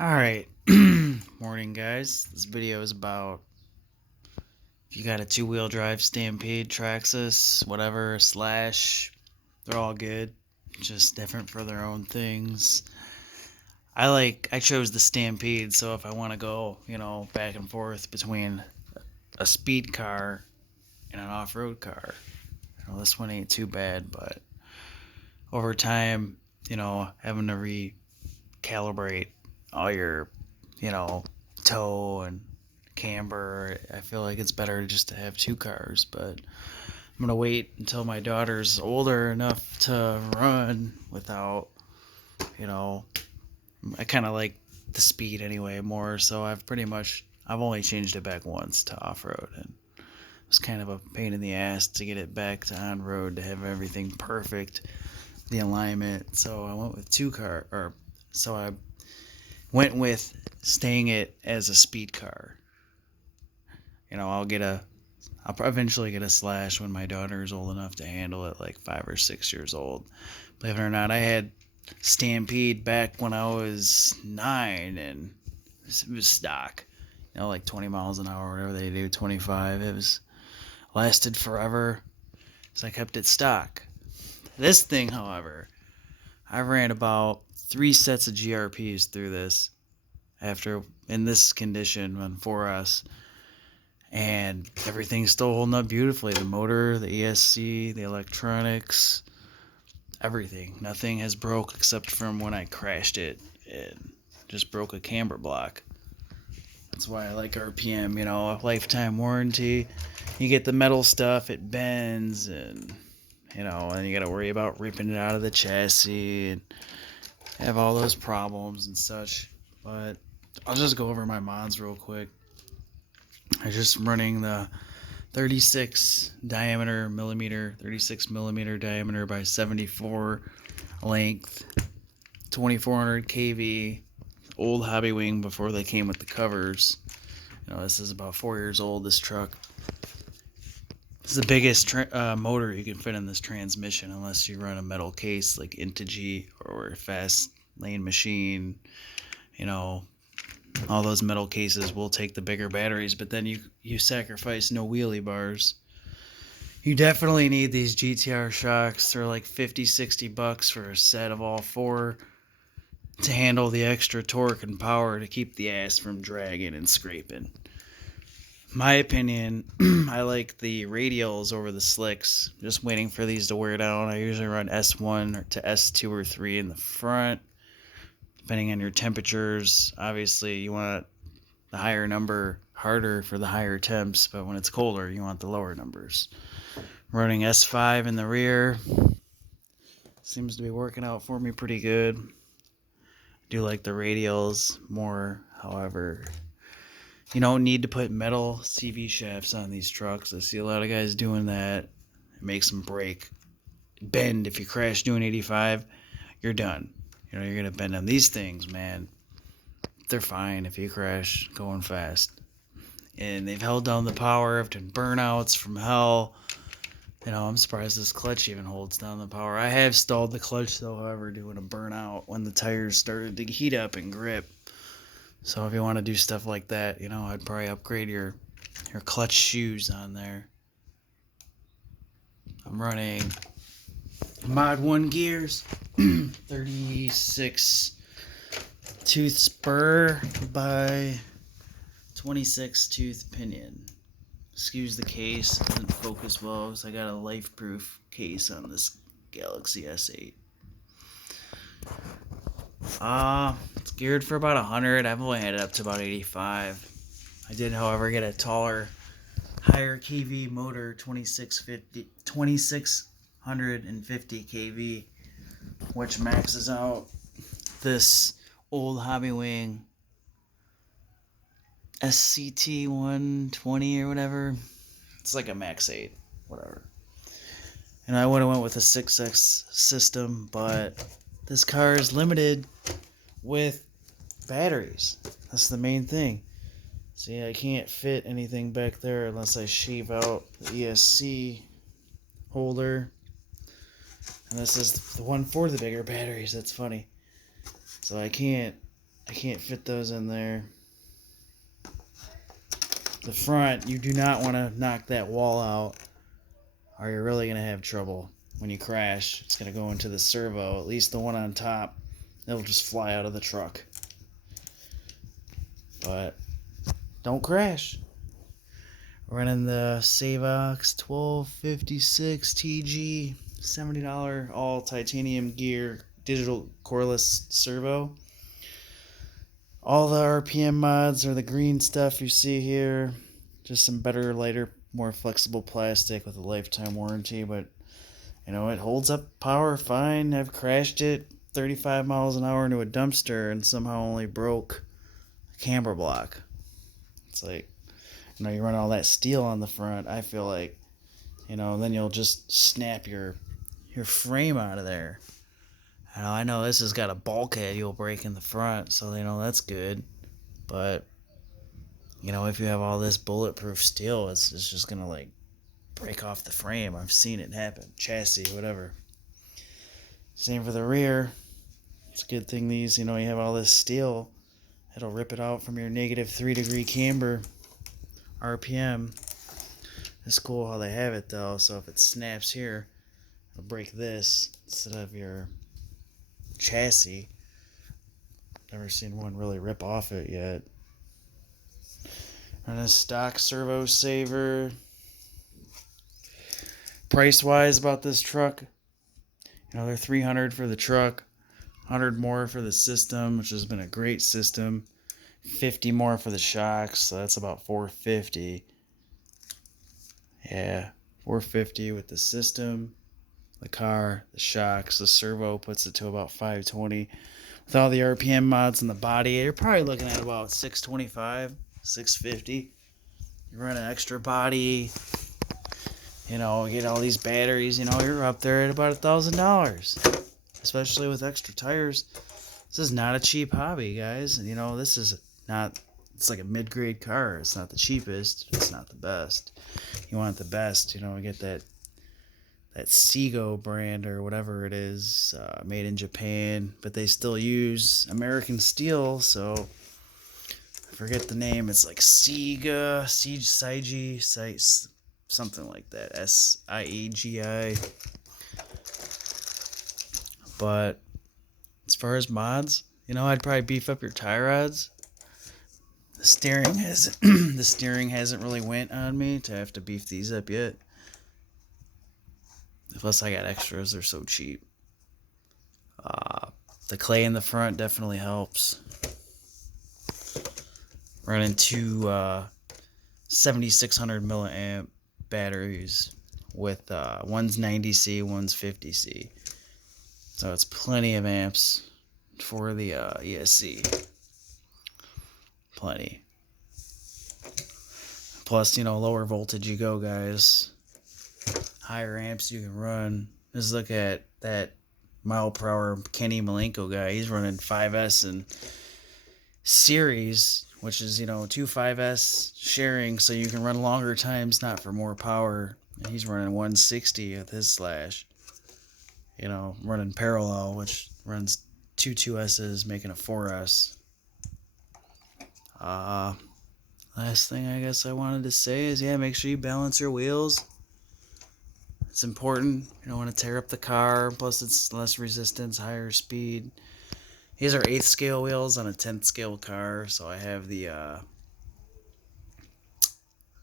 Alright, morning guys. This video is about if you got a two-wheel drive Stampede, Traxxas, whatever, Slash, they're all good, just different for their own things. I chose the Stampede, so if I want to go, back and forth between a speed car and an off-road car, this one ain't too bad, but over time, having to recalibrate all your, you know, tow and camber. I feel like it's better just to have two cars, but I'm gonna wait until my daughter's older enough to run without, you know, I kind of like the speed anyway more, so I've only changed it back once to off-road, and it was kind of a pain in the ass to get it back to on-road to have everything perfect, the alignment. So I went with so I went with staying it as a speed car. I'll eventually get a Slash when my daughter is old enough to handle it, like 5 or 6 years old. Believe it or not, I had Stampede back when I was 9, and it was stock. Like 20 miles an hour, whatever they do, 25. It was lasted forever, so I kept it stock. This thing, however, I ran about 3 sets of GRPs through this after in this condition on 4S, and everything's still holding up beautifully. The motor, the ESC, the electronics, everything. Nothing has broke except from when I crashed it and just broke a camber block. That's why I like RPM, a lifetime warranty. You get the metal stuff, it bends, and and you got to worry about ripping it out of the chassis and have all those problems and such. But I'll just go over my mods real quick. I'm just running the 36 millimeter diameter by 74 length, 2400 kV, old hobby wing before they came with the covers. This is about 4 years old, this truck. This is the biggest motor you can fit in this transmission, unless you run a metal case like Integy or Fast Lane Machine. All those metal cases will take the bigger batteries, but then you sacrifice no wheelie bars. You definitely need these GTR shocks. They're like $50-$60 for a set of all four to handle the extra torque and power to keep the ass from dragging and scraping. My opinion, I like the radials over the slicks. Just waiting for these to wear down. I usually run S1 to S2 or 3 in the front, depending on your temperatures. Obviously, you want the higher number harder for the higher temps, but when it's colder, you want the lower numbers. Running S5 in the rear seems to be working out for me pretty good. I do like the radials more, however. You don't need to put metal CV shafts on these trucks. I see a lot of guys doing that. It makes them break. Bend. If you crash doing 85, you're done. You're going to bend on these things, man. They're fine if you crash going fast. And they've held down the power. I've done burnouts from hell. I'm surprised this clutch even holds down the power. I have stalled the clutch, though, however, doing a burnout when the tires started to heat up and grip. So if you want to do stuff like that, I'd probably upgrade your clutch shoes on there. I'm running Mod 1 gears, 36 tooth spur by 26 tooth pinion. Excuse the case, it doesn't focus well because I got a life-proof case on this Galaxy S8. It's geared for about 100. I've only had it up to about 85. I did, however, get a taller, higher kV motor, 2650 kV, which maxes out this old hobby wing SCT 120 or whatever. It's like a Max 8, whatever. And I would have went with a 6X system, but this car is limited with batteries. That's the main thing. See, I can't fit anything back there unless I shave out the ESC holder. And this is the one for the bigger batteries. That's funny. So I can't I can't fit those in there. The front, you do not want to knock that wall out, or you're really going to have trouble. When you crash, it's going to go into the servo. At least the one on top, it'll just fly out of the truck. But don't crash. Running the Savox 1256 TG, $70 all titanium gear, digital coreless servo. All the RPM mods are the green stuff you see here. Just some better, lighter, more flexible plastic with a lifetime warranty, but you know, it holds up power fine. I've crashed it 35 miles an hour into a dumpster and somehow only broke a camber block. It's like, you know, you run all that steel on the front, I feel like, you know, then you'll just snap your frame out of there. I know this has got a bulkhead you'll break in the front, so you know that's good. But you know, if you have all this bulletproof steel, it's just gonna like break off the frame. I've seen it happen. Chassis, whatever. Same for the rear. It's a good thing these, you know, you have all this steel. It'll rip it out from your -3 degree camber RPM. It's cool how they have it though. So if it snaps here, it'll break this instead of your chassis. Never seen one really rip off it yet. And a stock servo saver. Price wise about this truck, you know, they're $300 for the truck, $100 more for the system, which has been a great system, $50 more for the shocks, so that's about $450. Yeah, $450 with the system, the car, the shocks, the servo puts it to about $520. With all the RPM mods in the body, you're probably looking at about $625, $650. You run an extra body, you know, get all these batteries, you know, you're up there at about $1,000, especially with extra tires. This is not a cheap hobby, guys. You know, this is not, it's like a mid-grade car. It's not the cheapest. It's not the best. You want the best, you know, get that Seago brand or whatever it is, made in Japan, but they still use American steel, so I forget the name. It's like Seigi, something like that, SIEGI. But as far as mods, you know, I'd probably beef up your tie rods. The steering hasn't really went on me to have to beef these up yet. Plus I got extras, they're so cheap. The clay in the front definitely helps. Running two 7600 milliamp batteries with one's 90C, one's 50C. So it's plenty of amps for the ESC. Plenty. Plus, you know, lower voltage you go, guys. Higher amps you can run. Just look at that mile per hour Kenny Malenko guy. He's running 5S and series, which is, you know, two 5S sharing, so you can run longer times, not for more power. And he's running 160 with his slash. You know, running parallel, which runs two 2S's, making a 4S. Last thing I guess I wanted to say is, yeah, make sure you balance your wheels. It's important. You don't want to tear up the car. Plus, it's less resistance, higher speed. These are 8th scale wheels on a 10th scale car, so I have the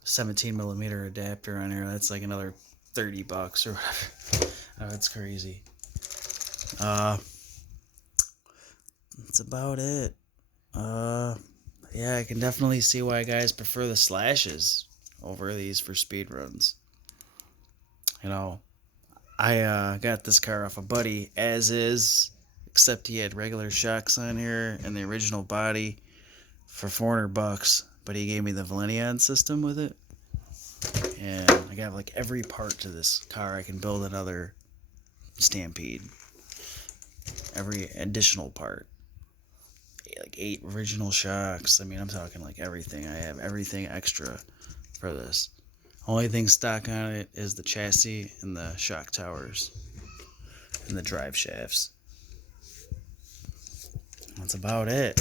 17 millimeter adapter on here. That's like another $30 or whatever. Oh, it's crazy. That's about it. Yeah, I can definitely see why guys prefer the slashes over these for speed runs. You know, I got this car off a buddy as is, except he had regular shocks on here and the original body for $400, but he gave me the Valenion system with it. And I got like every part to this car. I can build another Stampede. Every additional part. Like 8 original shocks. I mean, I'm talking like everything. I have everything extra for this. Only thing stock on it is the chassis and the shock towers and the drive shafts. That's about it.